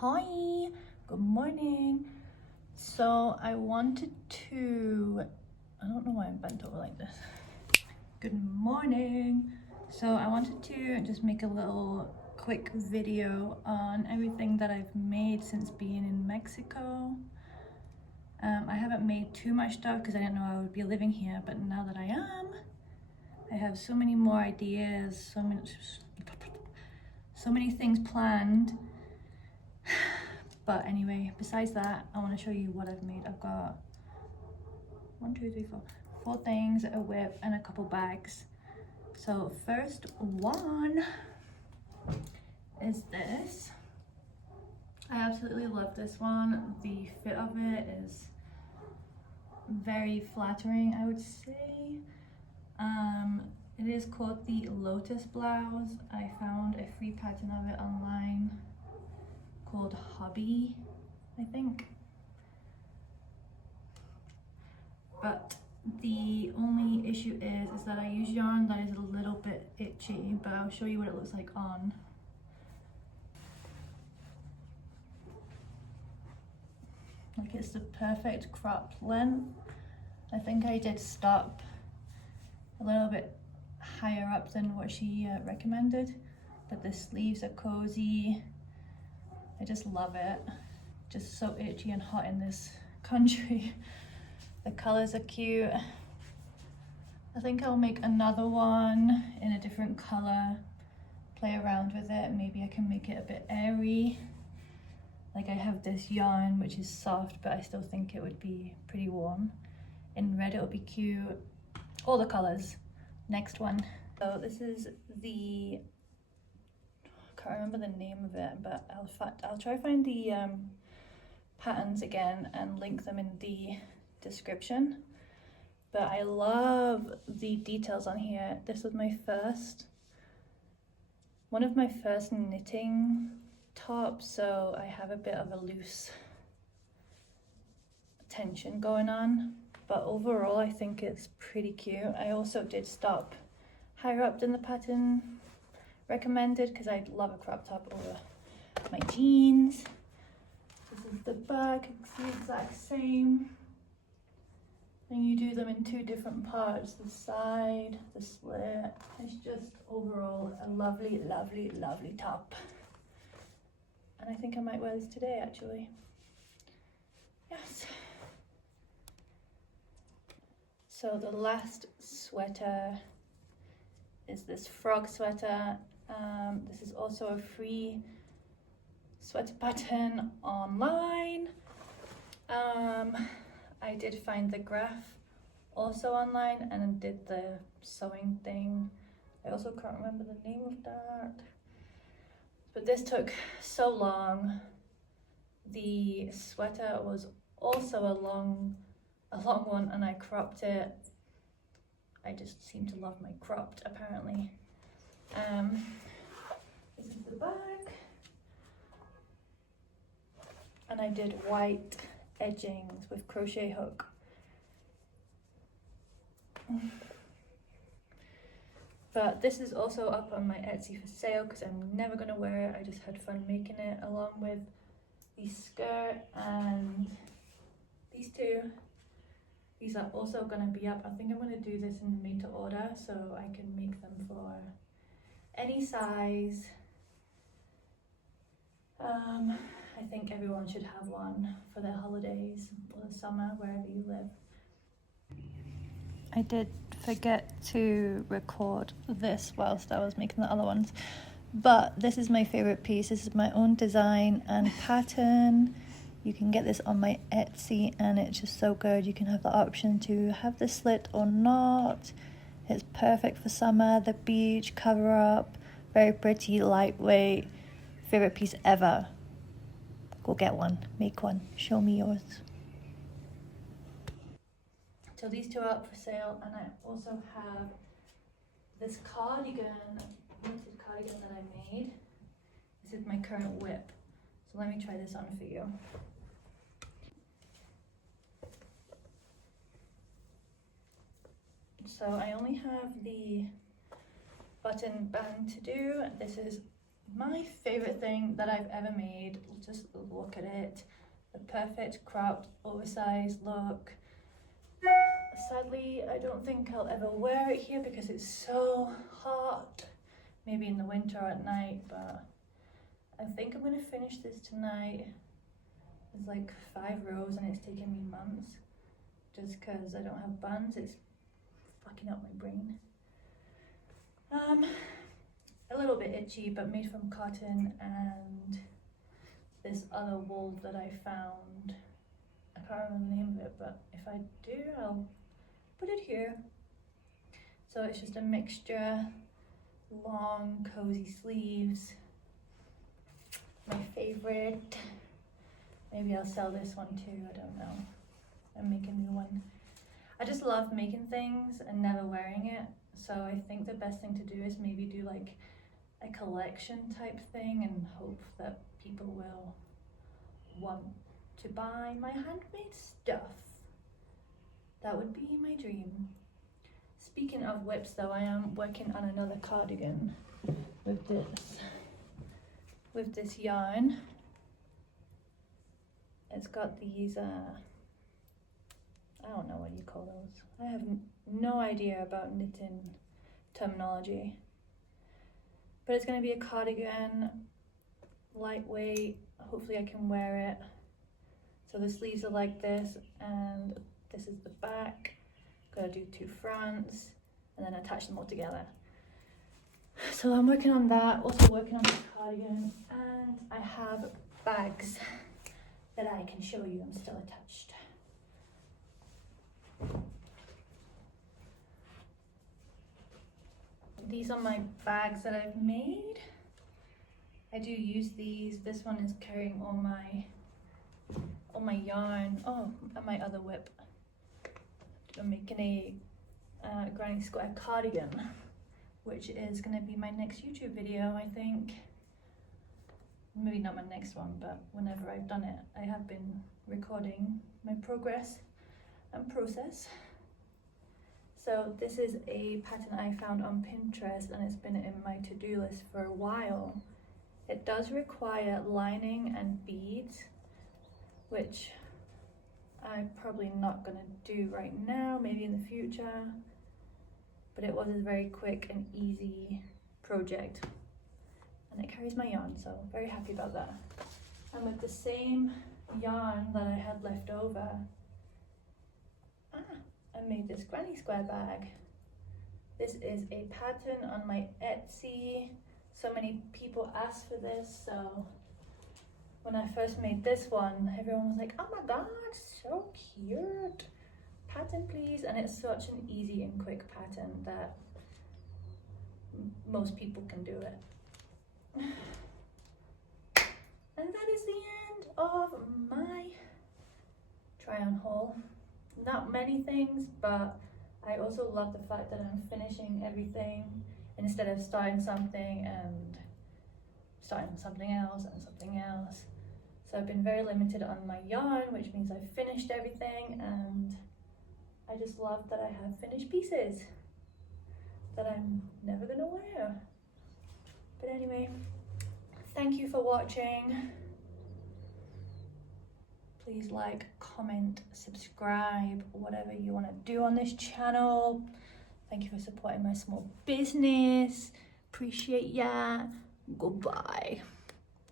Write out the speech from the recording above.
Hi, good morning. So I wanted to, I don't know why I'm bent over like this. Good morning. So I wanted to just make a little quick video on everything that I've made since being in Mexico. I haven't made too much stuff because I didn't know I would be living here, but now that I am, I have so many more ideas, so many things planned. But anyway, besides that, I want to show you what I've made. I've got 4 things, a whip, and a couple bags. So first one is this. I absolutely love this one. The fit of it is very flattering, I would say. It is called the Lotus blouse. I found a free pattern of it online called Hobby, I think. But the only issue is that I use yarn that is a little bit itchy, but I'll show you what it looks like on. Like, it's the perfect crop length. I think I did stop a little bit higher up than what she recommended, but the sleeves are cozy. I just love it. Just so itchy and hot in this country. The colors are cute. I think I'll make another one in a different color, play around with it. Maybe I can make it a bit airy. Like, I have this yarn which is soft, but I still think it would be pretty warm. In red it would be cute. All the colors. Next one. So this is the, I can't remember the name of it, but I'll try to find the patterns again and link them in the description. But I love the details on here. This was one of my first knitting tops, so I have a bit of a loose tension going on, but overall I think it's pretty cute. I also did stop higher up than the pattern recommended because I love a crop top over my jeans. This is the back, it's the exact same. And you do them in 2 different parts, the side, the slit. It's just overall a lovely, lovely, lovely top. And I think I might wear this today, actually. Yes. So the last sweater is this frog sweater. This is also a free sweater pattern online. I did find the graph also online and did the sewing thing. I also can't remember the name of that. But this took so long. The sweater was also a long one, and I cropped it. I just seem to love my cropped, apparently. This is the back. And I did white edgings with crochet hook. But this is also up on my Etsy for sale because I'm never going to wear it. I just had fun making it, along with the skirt and these 2. These are also going to be up. I think I'm going to do this in made to order so I can make them for any size. I think everyone should have one for their holidays or the summer, wherever you live. I did forget to record this whilst I was making the other ones, but this is my favorite piece. This is my own design and pattern. You can get this on my Etsy and it's just so good. You can have the option to have the slit or not. It's perfect for summer, the beach, cover up, very pretty, lightweight. Favorite piece ever. Go get one, make one, show me yours. So these 2 are up for sale, and I also have this cardigan, knitted cardigan that I made. This is my current whip. So let me try this on for you. So I only have the button band to do. This is my favorite thing that I've ever made. Just look at it. The perfect cropped, oversized look. Sadly, I don't think I'll ever wear it here because it's so hot. Maybe in the winter or at night, but I think I'm gonna finish this tonight. It's like 5 rows and it's taken me months just because I don't have buns. It's fucking up my brain. A little bit itchy, but made from cotton and this other wool that I found. I can't remember the name of it, but if I do, I'll put it here. So it's just a mixture, long, cozy sleeves. My favorite. Maybe I'll sell this one too, I don't know. And make a new one. I just love making things and never wearing it. So I think the best thing to do is maybe do like a collection type thing and hope that people will want to buy my handmade stuff. That would be my dream. Speaking of WIPS though, I am working on another cardigan with this yarn. It's got these, I don't know what you call those. I have no idea about knitting terminology. But it's going to be a cardigan, lightweight. Hopefully I can wear it. So the sleeves are like this, and this is the back. Gotta do 2 fronts, and then attach them all together. So I'm working on that, also working on the cardigan, and I have bags that I can show you. I'm still attached. These are my bags that I've made. I do use these. This one is carrying all my yarn. Oh, and my other WIP. I'm making a granny square cardigan, which is going to be my next YouTube video, I think. Maybe not my next one, but whenever I've done it, I have been recording my progress and process. So this is a pattern I found on Pinterest and it's been in my to-do list for a while. It does require lining and beads, which I'm probably not gonna do right now, maybe in the future. But it was a very quick and easy project. And it carries my yarn, so very happy about that. And with the same yarn that I had left over, I made this granny square bag. This is a pattern on my Etsy. So many people asked for this, so when I first made this one, everyone was like, oh my god, so cute. Pattern please. And it's such an easy and quick pattern that most people can do it. And that is the end of my try on haul. Not many things, but I also love the fact that I'm finishing everything instead of starting something and starting something else and something else. So I've been very limited on my yarn, which means I've finished everything, and I just love that I have finished pieces that I'm never gonna wear. But anyway, thank you for watching. Please like, comment, subscribe, whatever you want to do on this channel. Thank you for supporting my small business. Appreciate ya. Goodbye.